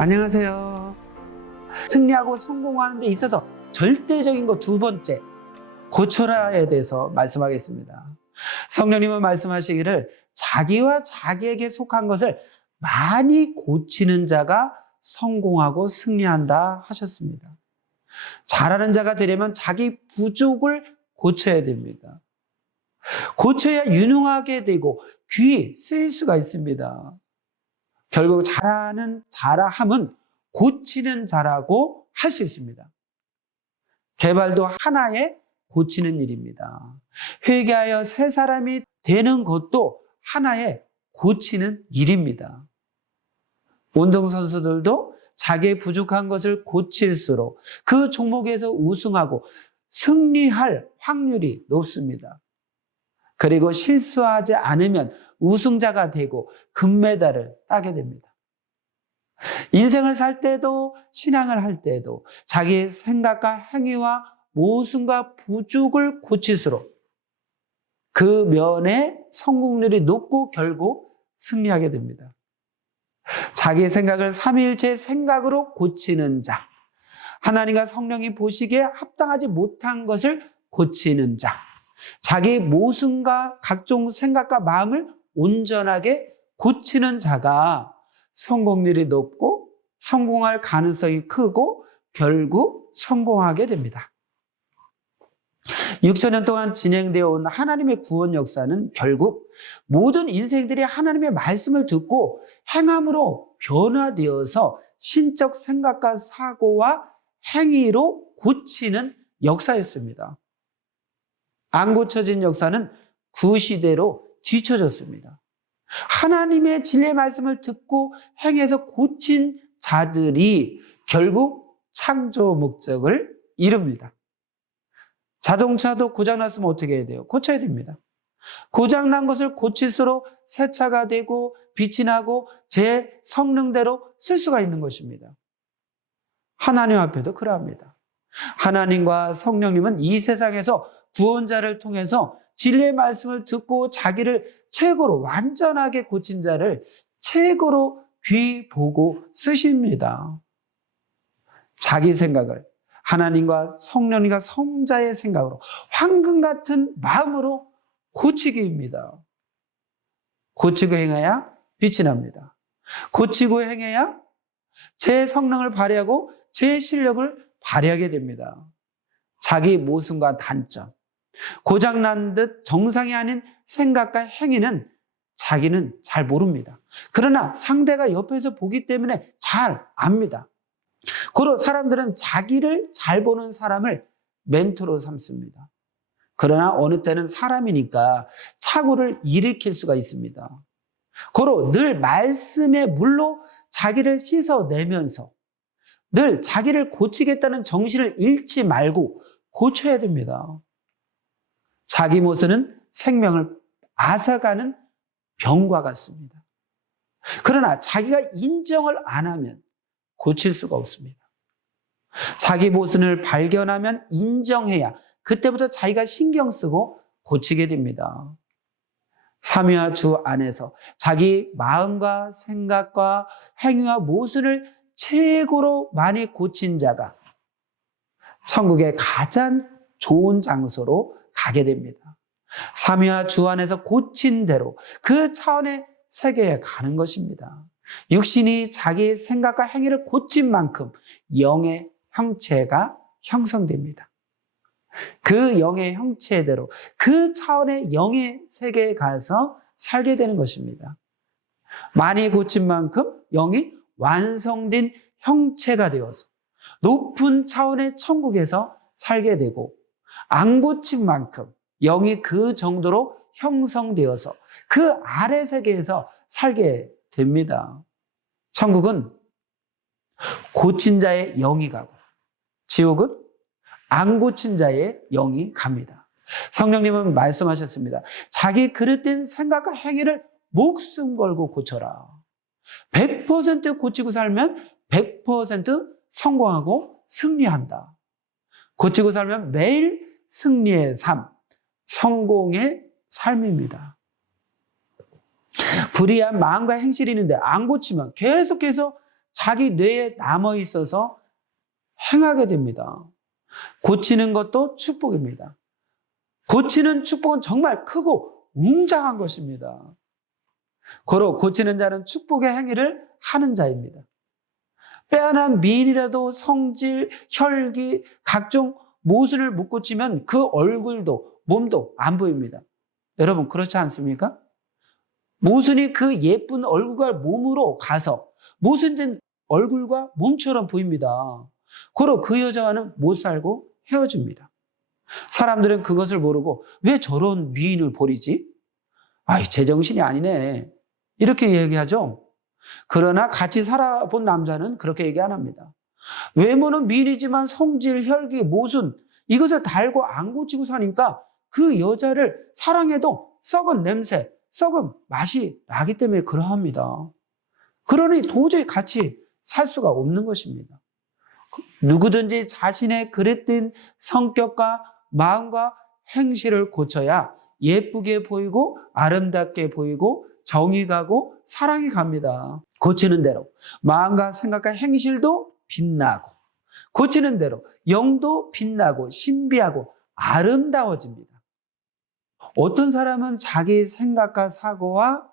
안녕하세요. 승리하고 성공하는 데 있어서 절대적인 거 두 번째, 고쳐라에 대해서 말씀하겠습니다. 성령님은 말씀하시기를 자기와 자기에게 속한 것을 많이 고치는 자가 성공하고 승리한다 하셨습니다. 잘하는 자가 되려면 자기 부족을 고쳐야 됩니다. 고쳐야 유능하게 되고 귀히 쓰일 수가 있습니다. 결국 잘함은 고치는 자라고 할 수 있습니다. 개발도 하나의 고치는 일입니다. 회개하여 새 사람이 되는 것도 하나의 고치는 일입니다. 운동선수들도 자기의 부족한 것을 고칠수록 그 종목에서 우승하고 승리할 확률이 높습니다. 그리고 실수하지 않으면 우승자가 되고 금메달을 따게 됩니다. 인생을 살 때도 신앙을 할 때도 자기의 생각과 행위와 모순과 부족을 고칠수록 그 면에 성공률이 높고 결국 승리하게 됩니다. 자기의 생각을 삼위일체 생각으로 고치는 자, 하나님과 성령이 보시기에 합당하지 못한 것을 고치는 자, 자기의 모순과 각종 생각과 마음을 온전하게 고치는 자가 성공률이 높고 성공할 가능성이 크고 결국 성공하게 됩니다. 6,000년 동안 진행되어 온 하나님의 구원 역사는 결국 모든 인생들이 하나님의 말씀을 듣고 행함으로 변화되어서 신적 생각과 사고와 행위로 고치는 역사였습니다. 안 고쳐진 역사는 구시대로 뒤처졌습니다. 하나님의 진리의 말씀을 듣고 행해서 고친 자들이 결국 창조 목적을 이룹니다. 자동차도 고장났으면 어떻게 해야 돼요? 고쳐야 됩니다. 고장난 것을 고칠수록 새 차가 되고 빛이 나고 제 성능대로 쓸 수가 있는 것입니다. 하나님 앞에도 그러합니다. 하나님과 성령님은 이 세상에서 구원자를 통해서 진리의 말씀을 듣고 자기를 최고로 완전하게 고친 자를 최고로 귀 보고 쓰십니다. 자기 생각을 하나님과 성령님과 성자의 생각으로 황금 같은 마음으로 고치기입니다. 고치고 행해야 빛이 납니다. 고치고 행해야 제 성능을 발휘하고 제 실력을 발휘하게 됩니다. 자기 모순과 단점, 고장난 듯 정상이 아닌 생각과 행위는 자기는 잘 모릅니다. 그러나 상대가 옆에서 보기 때문에 잘 압니다. 고로 사람들은 자기를 잘 보는 사람을 멘토로 삼습니다. 그러나 어느 때는 사람이니까 착오를 일으킬 수가 있습니다. 고로 늘 말씀의 물로 자기를 씻어내면서 늘 자기를 고치겠다는 정신을 잃지 말고 고쳐야 됩니다. 자기 모습은 생명을 앗아가는 병과 같습니다. 그러나 자기가 인정을 안 하면 고칠 수가 없습니다. 자기 모습을 발견하면 인정해야 그때부터 자기가 신경 쓰고 고치게 됩니다. 삼위와 주 안에서 자기 마음과 생각과 행위와 모습을 최고로 많이 고친 자가 천국의 가장 좋은 장소로 가게 됩니다. 삼위와 주 안에서 고친 대로 그 차원의 세계에 가는 것입니다. 육신이 자기의 생각과 행위를 고친 만큼 영의 형체가 형성됩니다. 그 영의 형체대로 그 차원의 영의 세계에 가서 살게 되는 것입니다. 많이 고친 만큼 영이 완성된 형체가 되어서 높은 차원의 천국에서 살게 되고, 안 고친 만큼 영이 그 정도로 형성되어서 그 아래 세계에서 살게 됩니다. 천국은 고친 자의 영이 가고 지옥은 안 고친 자의 영이 갑니다. 성령님은 말씀하셨습니다. 자기 그릇된 생각과 행위를 목숨 걸고 고쳐라. 100% 고치고 살면 100% 성공하고 승리한다. 고치고 살면 매일 승리의 삶, 성공의 삶입니다. 불의한 마음과 행실이 있는데 안 고치면 계속해서 자기 뇌에 남아 있어서 행하게 됩니다. 고치는 것도 축복입니다. 고치는 축복은 정말 크고 웅장한 것입니다. 고로 고치는 자는 축복의 행위를 하는 자입니다. 빼어난 미인이라도 성질, 혈기, 각종 모순을 못 고치면 그 얼굴도 몸도 안 보입니다. 여러분 그렇지 않습니까? 모순이 그 예쁜 얼굴과 몸으로 가서 모순된 얼굴과 몸처럼 보입니다. 고로 그 여자와는 못 살고 헤어집니다. 사람들은 그것을 모르고 왜 저런 미인을 버리지? 아이, 제정신이 아니네. 이렇게 얘기하죠. 그러나 같이 살아본 남자는 그렇게 얘기 안 합니다. 외모는 미인이지만 성질, 혈기, 모순 이것을 달고 안 고치고 사니까 그 여자를 사랑해도 썩은 냄새, 썩은 맛이 나기 때문에 그러합니다. 그러니 도저히 같이 살 수가 없는 것입니다. 누구든지 자신의 그릇된 성격과 마음과 행실을 고쳐야 예쁘게 보이고 아름답게 보이고 정이 가고 사랑이 갑니다. 고치는 대로 마음과 생각과 행실도 빛나고 고치는 대로 영도 빛나고 신비하고 아름다워집니다. 어떤 사람은 자기 생각과 사고와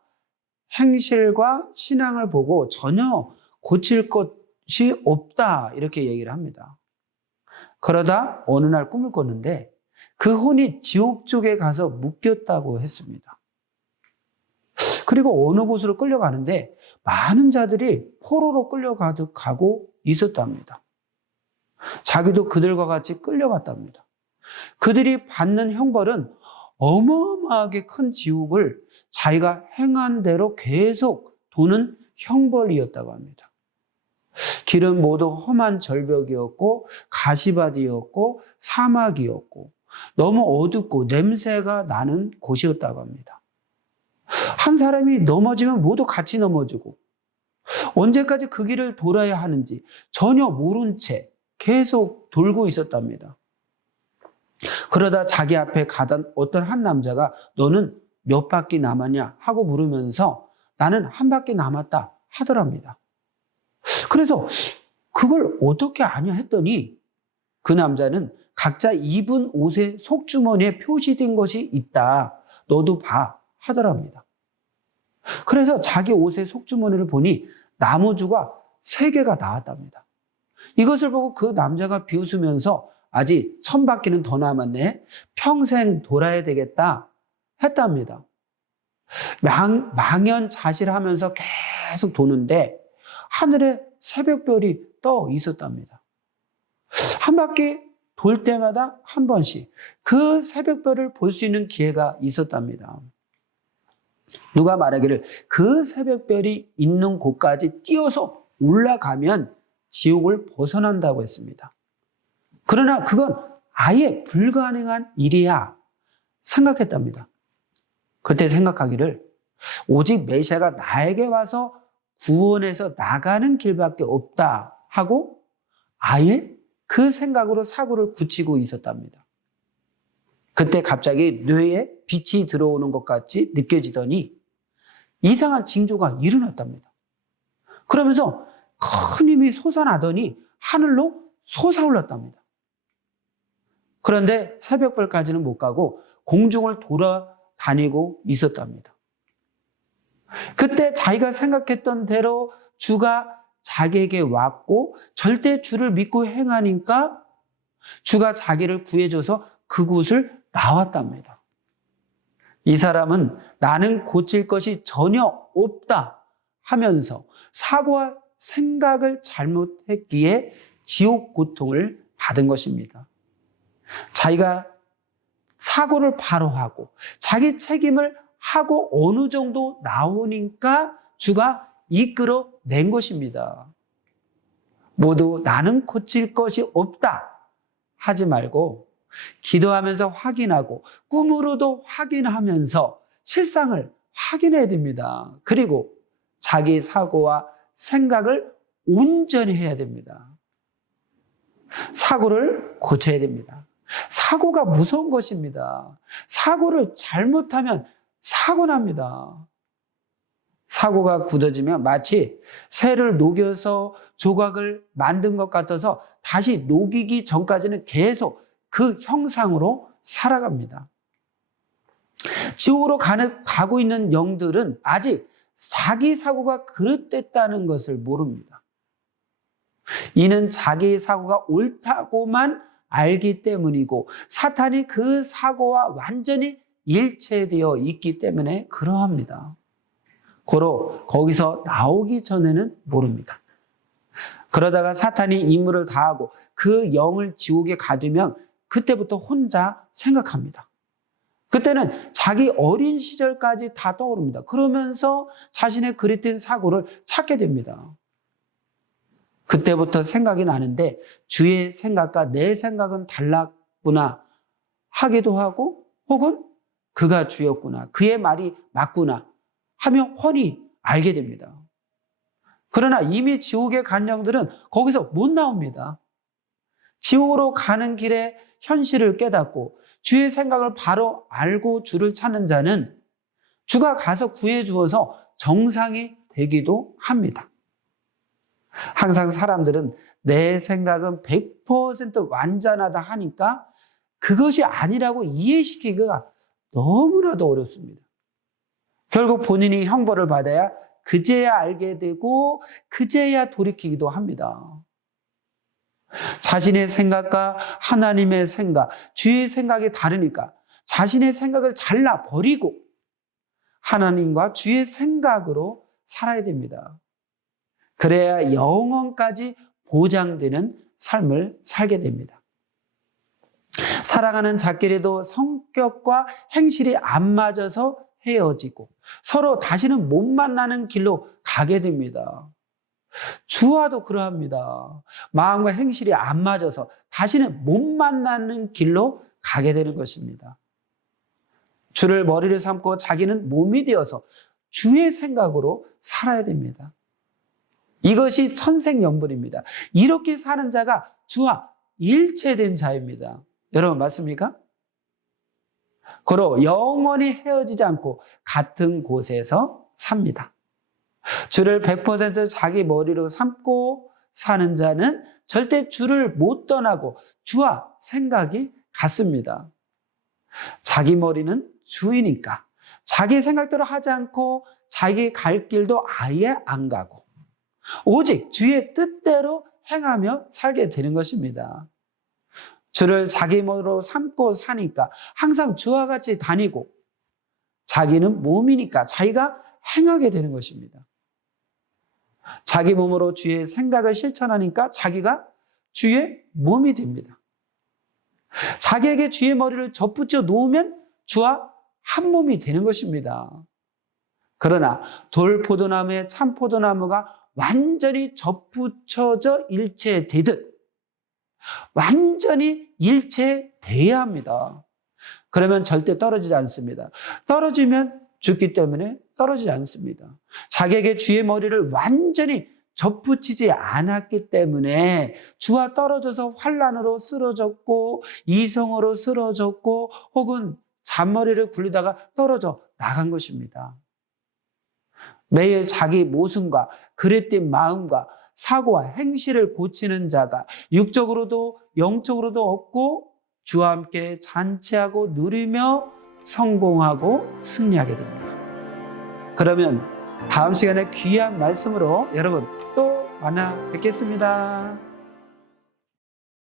행실과 신앙을 보고 전혀 고칠 것이 없다 이렇게 얘기를 합니다. 그러다 어느 날 꿈을 꿨는데 그 혼이 지옥 쪽에 가서 묶였다고 했습니다. 그리고 어느 곳으로 끌려가는데 많은 자들이 포로로 끌려가고 있었답니다. 자기도 그들과 같이 끌려갔답니다. 그들이 받는 형벌은 어마어마하게 큰 지옥을 자기가 행한 대로 계속 도는 형벌이었다고 합니다. 길은 모두 험한 절벽이었고 가시밭이었고 사막이었고 너무 어둡고 냄새가 나는 곳이었다고 합니다. 한 사람이 넘어지면 모두 같이 넘어지고 언제까지 그 길을 돌아야 하는지 전혀 모른 채 계속 돌고 있었답니다. 그러다 자기 앞에 가던 어떤 한 남자가 너는 몇 바퀴 남았냐 하고 물으면서 나는 한 바퀴 남았다 하더랍니다. 그래서 그걸 어떻게 아냐 했더니 그 남자는 각자 입은 옷의 속주머니에 표시된 것이 있다. 너도 봐 하더랍니다. 그래서 자기 옷의 속주머니를 보니 나무주가 3개가 나왔답니다. 이것을 보고 그 남자가 비웃으면서 아직 1000바퀴는 더 남았네. 평생 돌아야 되겠다 했답니다. 망연자실하면서 계속 도는데 하늘에 새벽별이 떠 있었답니다. 한 바퀴 돌 때마다 한 번씩 그 새벽별을 볼 수 있는 기회가 있었답니다. 누가 말하기를 그 새벽별이 있는 곳까지 뛰어서 올라가면 지옥을 벗어난다고 했습니다. 그러나 그건 아예 불가능한 일이야 생각했답니다. 그때 생각하기를 오직 메시아가 나에게 와서 구원해서 나가는 길밖에 없다 하고 아예 그 생각으로 사고를 굳히고 있었답니다. 그때 갑자기 뇌에 빛이 들어오는 것 같이 느껴지더니 이상한 징조가 일어났답니다. 그러면서 큰 힘이 솟아나더니 하늘로 솟아올랐답니다. 그런데 새벽별까지는 못 가고 공중을 돌아다니고 있었답니다. 그때 자기가 생각했던 대로 주가 자기에게 왔고 절대 주를 믿고 행하니까 주가 자기를 구해줘서 그곳을 나왔답니다. 이 사람은 나는 고칠 것이 전혀 없다 하면서 사고와 생각을 잘못했기에 지옥 고통을 받은 것입니다. 자기가 사고를 바로 하고 자기 책임을 하고 어느 정도 나오니까 주가 이끌어낸 것입니다. 모두 나는 고칠 것이 없다 하지 말고 기도하면서 확인하고 꿈으로도 확인하면서 실상을 확인해야 됩니다. 그리고 자기 사고와 생각을 온전히 해야 됩니다. 사고를 고쳐야 됩니다. 사고가 무서운 것입니다. 사고를 잘못하면 사고 납니다. 사고가 굳어지면 마치 쇠를 녹여서 조각을 만든 것 같아서 다시 녹이기 전까지는 계속 그 형상으로 살아갑니다. 지옥으로 가고 있는 영들은 아직 자기 사고가 그릇됐다는 것을 모릅니다. 이는 자기 사고가 옳다고만 알기 때문이고 사탄이 그 사고와 완전히 일체되어 있기 때문에 그러합니다. 고로 거기서 나오기 전에는 모릅니다. 그러다가 사탄이 임무를 다하고 그 영을 지옥에 가두면 그때부터 혼자 생각합니다. 그때는 자기 어린 시절까지 다 떠오릅니다. 그러면서 자신의 그릇된 사고를 찾게 됩니다. 그때부터 생각이 나는데 주의 생각과 내 생각은 달랐구나 하기도 하고 혹은 그가 주였구나, 그의 말이 맞구나 하며 훤히 알게 됩니다. 그러나 이미 지옥에 간 영들은 거기서 못 나옵니다. 지옥으로 가는 길에 현실을 깨닫고 주의 생각을 바로 알고 주를 찾는 자는 주가 가서 구해 주어서 정상이 되기도 합니다. 항상 사람들은 내 생각은 100% 완전하다 하니까 그것이 아니라고 이해시키기가 너무나도 어렵습니다. 결국 본인이 형벌을 받아야 그제야 알게 되고 그제야 돌이키기도 합니다. 자신의 생각과 하나님의 생각, 주의 생각이 다르니까 자신의 생각을 잘라버리고 하나님과 주의 생각으로 살아야 됩니다. 그래야 영원까지 보장되는 삶을 살게 됩니다. 사랑하는 자끼리도 성격과 행실이 안 맞아서 헤어지고 서로 다시는 못 만나는 길로 가게 됩니다. 주와도 그러합니다. 마음과 행실이 안 맞아서 다시는 못 만나는 길로 가게 되는 것입니다. 주를 머리를 삼고 자기는 몸이 되어서 주의 생각으로 살아야 됩니다. 이것이 천생연분입니다. 이렇게 사는 자가 주와 일체된 자입니다. 여러분 맞습니까? 고로 영원히 헤어지지 않고 같은 곳에서 삽니다. 주를 100% 자기 머리로 삼고 사는 자는 절대 주를 못 떠나고 주와 생각이 같습니다. 자기 머리는 주이니까 자기 생각대로 하지 않고 자기 갈 길도 아예 안 가고 오직 주의 뜻대로 행하며 살게 되는 것입니다. 주를 자기 몸으로 삼고 사니까 항상 주와 같이 다니고 자기는 몸이니까 자기가 행하게 되는 것입니다. 자기 몸으로 주의 생각을 실천하니까 자기가 주의 몸이 됩니다. 자기에게 주의 머리를 접붙여 놓으면 주와 한 몸이 되는 것입니다. 그러나 돌포도나무에 참포도나무가 완전히 접붙여져 일체되듯 완전히 일체돼야 합니다. 그러면 절대 떨어지지 않습니다. 떨어지면 죽기 때문에 떨어지지 않습니다. 자기에게 주의 머리를 완전히 접붙이지 않았기 때문에 주와 떨어져서 환난으로 쓰러졌고 이성으로 쓰러졌고 혹은 잔머리를 굴리다가 떨어져 나간 것입니다. 매일 자기 모순과 그릇된 마음과 사고와 행실을 고치는 자가 육적으로도 영적으로도 없고 주와 함께 잔치하고 누리며 성공하고 승리하게 됩니다. 그러면 다음 시간에 귀한 말씀으로 여러분 또 만나 뵙겠습니다.